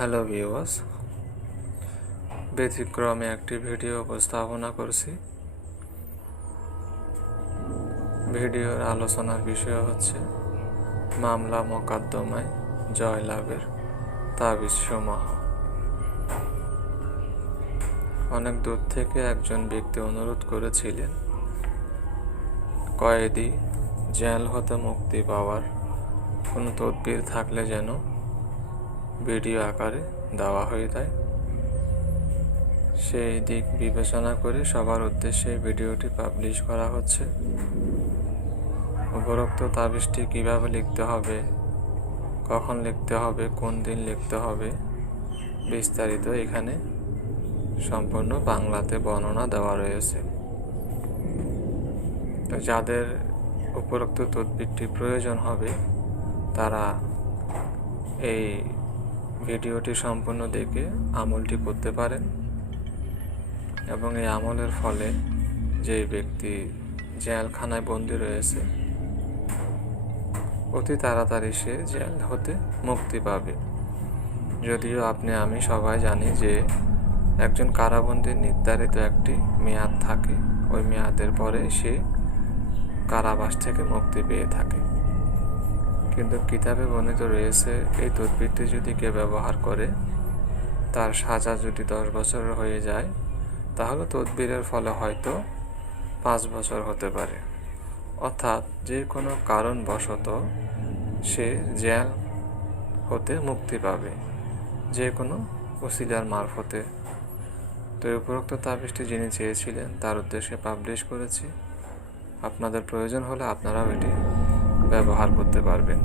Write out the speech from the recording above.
Hello viewers, ব্যতিক্রমে একটি video উপস্থাপনা করছি। ভিডিওর আলোচনার বিষয় হচ্ছে মামলা মোকদ্দমায় জয়লাভের তাবিজসমূহ। অনেক দূর থেকে একজন ব্যক্তি অনুরোধ করেছিলেন কয়েদি জেল হতে মুক্তি পাওয়ার কোনো তদবির থাকলে যেন ভিডিও আকারে দেওয়া হয়ে যায়। সেই দিক বিবেচনা করে সবার উদ্দেশ্যে ভিডিওটি পাবলিশ করা হচ্ছে। উপরোক্ত তাবিজটি কীভাবে লিখতে হবে, কখন লিখতে হবে, কোন দিন লিখতে হবে, বিস্তারিত এখানে সম্পূর্ণ বাংলাতে বর্ণনা দেওয়া রয়েছে। তো যাদের উপরোক্ত তদবিরটি প্রয়োজন হবে তারা এই ভিডিওটি সম্পূর্ণ দেখে আমলটি করতে পারেন এবং এই আমলের ফলে যে ব্যক্তি জেলখানায় বন্দী রয়েছে অতি তাড়াতাড়ি সে জেল হতে মুক্তি পাবে। যদিও আমি সবাই জানি যে একজন কারাবন্দীর নির্ধারিত একটি মেয়াদ থাকে, ওই মেয়াদের পরে সে কারাবাস থেকে মুক্তি পেয়ে থাকে। কিন্তু কিতাবে বর্ণিত রয়েছে এই তদবিরটি যদি কেউ ব্যবহার করে তার সাজা যদি 10 বছর হয়ে যায় তাহলে তদবিরের ফলে হয়তো 5 বছর হতে পারে। অর্থাৎ যে কোনো কারণবশত সে জেল হতে মুক্তি পাবে, যে কোনো ওসিলার মারফতে। তো উপরোক্ত তাবিজটি যিনি চেয়েছিলেন তার উদ্দেশ্যে পাবলিশ করেছি। আপনাদের প্রয়োজন হলে আপনারাও এটি ব্যবহার করতে পারবেন।